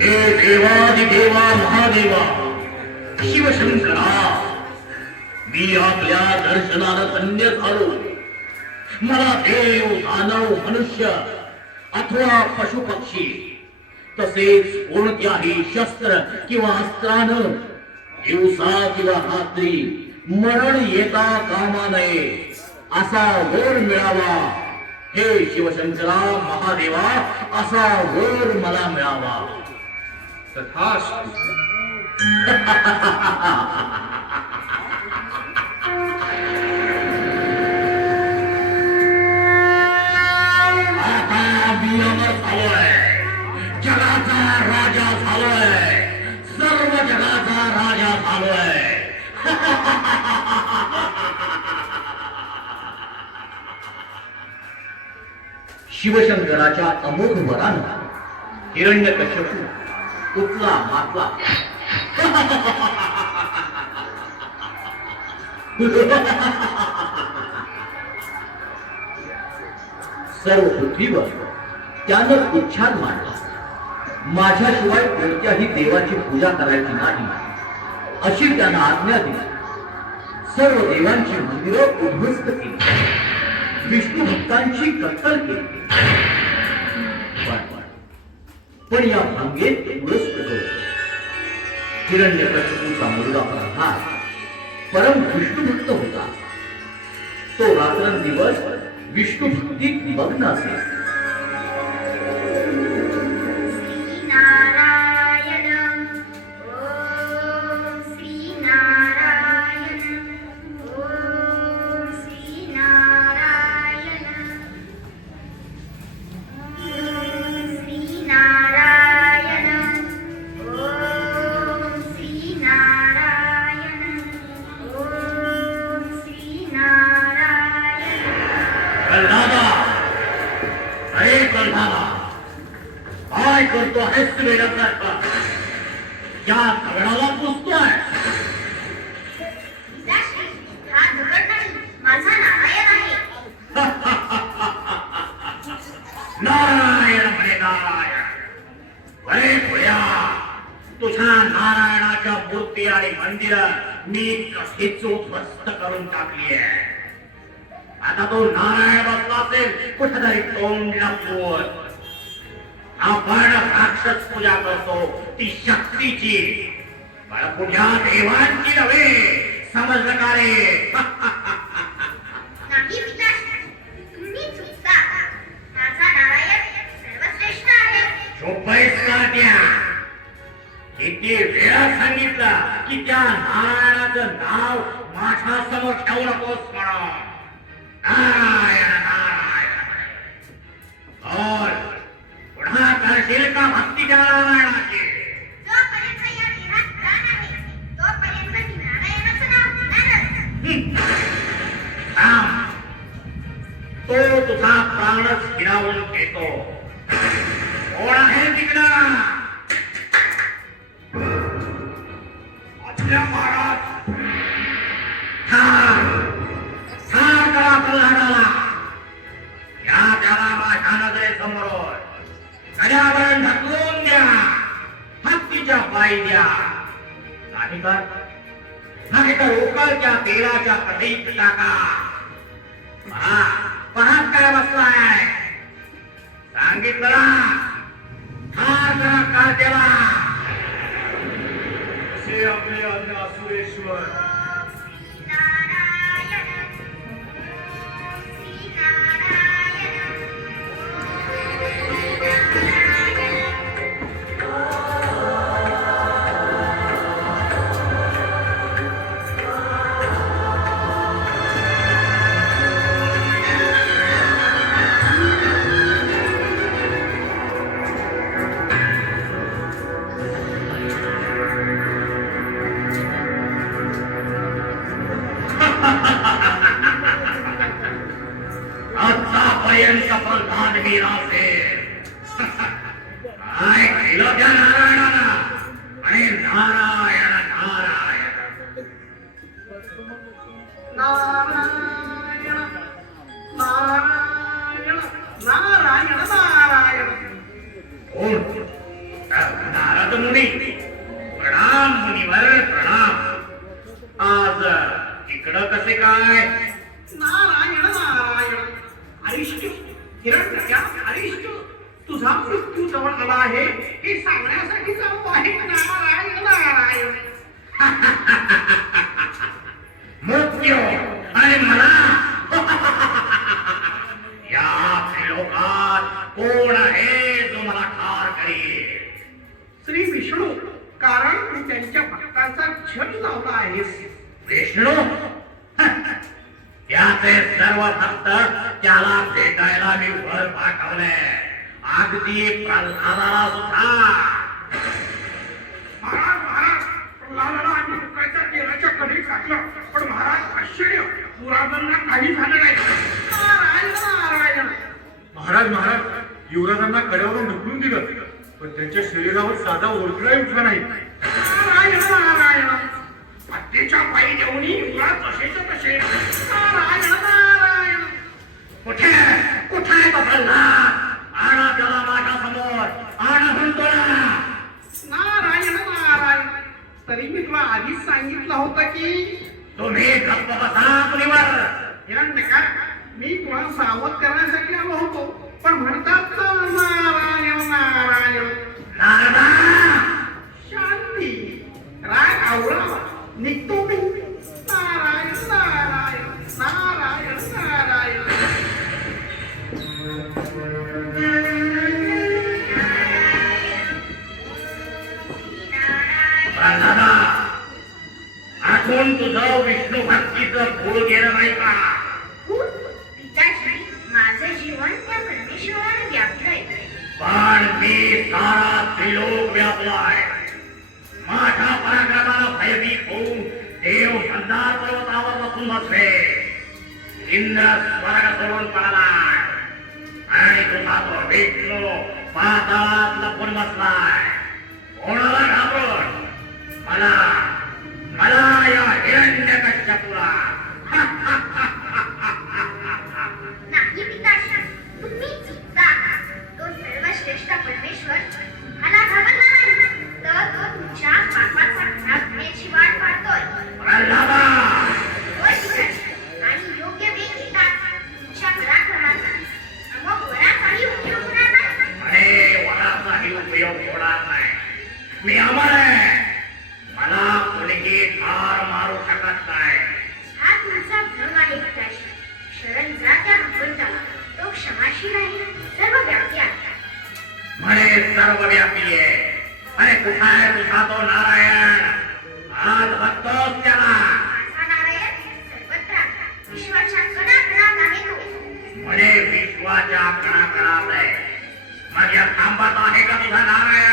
हे देवादिदेवा महादेवा शिवशंकरा, मी आपल्या दर्शनानं धन्य झालो. मला देव, दानव, मनुष्य अथवा पशुपक्षी तसेच कोणत्याही शस्त्र किंवा अस्त्रानं दिवसा किंवा रात्री मरण येता कामा नये असा वर मिळावा. हे शिवशंकरा महादेवा, असा वर मला मिळावा. तथास्तु. आता मी अमर झालोय, जगाचा राजा झालोय, सर्व जगाचा राजा झालोय. शिवशंकराच्या अमोघ वरानं हिरण्यकश्यपू उठला मारला. सर्व पृथ्वीवर त्यानं उच्छाद मांडला. माझ्याशिवाय कोणत्याही देवाची पूजा करायची नाही अशी त्यानं आज्ञा दिली. सर्व देवांची मंदिरं उद्ध्वस्त केली, विष्णू भक्तांची कत्तल केली. पण या भंगेत पुरस्क हिरण्यकश्यपूचा मुलगा प्रल्हाद परम विष्णू भक्त होता. तो रात्रंदिवस विष्णू भक्तीत निमग्न असे. काय करतो आहेस वेड्यासारखा? या दगडाला पुसतोय. हा दगड नाही, माझा नारायण आहे. नारायण म्हणे नारायण. अरे पुऱ्या, तुझ्या नारायणाच्या मूर्ती आणि मंदिर मी कशीच उद्ध्वस्त करून टाकली आहे. आता तो नारायण बसला असेल कुठेतरी तोंड लपवून. आपण राक्षस पूजा करतो ती शक्तीची, पण पूजा देवांची नव्हे. समजलं का रे? नाही पिता, तुम्ही चुकता. माझा नारायण सर्वश्रेष्ठ आहे. झोपायच का त्या? किती वेळा सांगितलं की त्या नारायणाचं नाव माझ्या समोर ठेवू नकोस म्हणून. नारायण नारायण. बोल, पुन्हा करशील का भक्तीच्या नारायणाची? जोपर्यंत या देहात प्राण आहे, तोपर्यंत मी नारायणाचं नाव घेणारच. थांब. तो तुझा प्राणच हिरावून घेतो. कोण आहे तिकडं? आपल्या महाराज. करा प्रल्हादाला. या त्याला माझ्या नजरेसमोर गड्यावरून ढकलून द्या. हत्तीच्या पायी द्या. नाही तर उकळत्या तेलाच्या कढईत टाका. परत काय बसलाय? सांगितलं ना, ठार करा काळतेला. असे आपले अन्न असुरेश्वर. आतापर्यंत प्रधान वीर असेल. काय केलं त्या नारायणाला? आणि नारायण नारायण नारायण नारायण नारायण. कोण? नारायण नारद मुनी. प्रणाम मुनीवर प्रणाम. आज इकडं कसे काय? नारायण नारायण. अरिष्ट, हिरण्यक्या अरिष्ट, तुझा मृत्यू जवळ आला आहे हे सांगण्यासाठी जाऊ आहे. नारायण नारायण. मृत्यू आणि मला या त्रिलोकात कोण आहे जो मला ठार करेल? श्री विष्णू, कारण तू त्यांच्या भक्तांचा छळ लावला आहेस. विष्णू? त्याचे सर्व भक्त त्याला भेटायला मी वर पाठवले, अगदी प्रल्हादाला सुद्धा. महाराज महाराज, प्रल्हादाला आम्ही उकळत्या तेलाच्या कढईत टाकलं, पण महाराज आश्चर्य, पुराणांना काही झालं नाही. नारायण नारायण. महाराज युवराजांना कड्यावरून ढकलून दिलं, पण त्यांच्या शरीरावर साधा ओळखलाही उठला नाही. नारायण नारायण. हत्तीच्या पायी देऊनी युवराज तसेच्या तसे. नारायण नारायण. कुठे कुठे आहे तो प्रल्हाद? आणा त्याला माझ्या समोर, आणा म्हणतो ना. नारायण नारायण. तरी मी तुला आधीच सांगितलं होतं की तुम्ही गप्प बसा मुनीवर. हिरण्यका, मी तुला सावध करण्यासाठी आलो होतो, पण म्हणतात ना, नारायण नारायण. नारदा, शांती. राग आवळा निघतो मी. नारायण नारायण. नारायण नारायण. प्रल्हादा, आठवण तुझं विष्णू भक्तीचं फूल गेलं नाही का? पिताजी, माझं जीवन त्या परमेश्वराने व्यापलंय. पण मी सारा त्रिलोक व्यापलाय. माझ्या पराक्रमाला भयभीत होऊन देव संधार पर्वतावर बसून बसले. इंद्र स्वर्ग सोडून पळालाय आणि तुझा तो विष्णू पाताळात लपून बसलाय. कोणाला घाबरून? मला मला या हिरण्यकश्यपूला. नाही पिताजी, तुम्ही चुकता. तो सर्वश्रेष्ठ परमेश्वर मला घाबरला नाही, तर तो तुमच्या पापाचा घात घेण्याची वाट पाहतोय. प्रल्हादा, होय पिताजी, आणि योग्य वेळ येताच तुमच्या पराक्रमाचा मग वराचाही उपयोग होणार नाही. अरे वराचाही उपयोग होणार नाही. मी अमर आहे. मला कोणीही ठार मारू शकत नाही. हा तुमचा भ्रम आहे पिताजी. शरण जा त्या भगवंताला. तो क्षमाशील आहे, सर्वव्यापी आहे. म्हणे सर्वव्यापी आहे. अरे कुठं आहे तुझा तो नारायण? आज बघतोस त्याला. माझा नारायण सर्वत्र आहे. विश्वाच्या कणाकणात आहे तो. म्हणे विश्वाच्या कणाकणात आहे. मग या खांबात आहे का तुझा नारायण?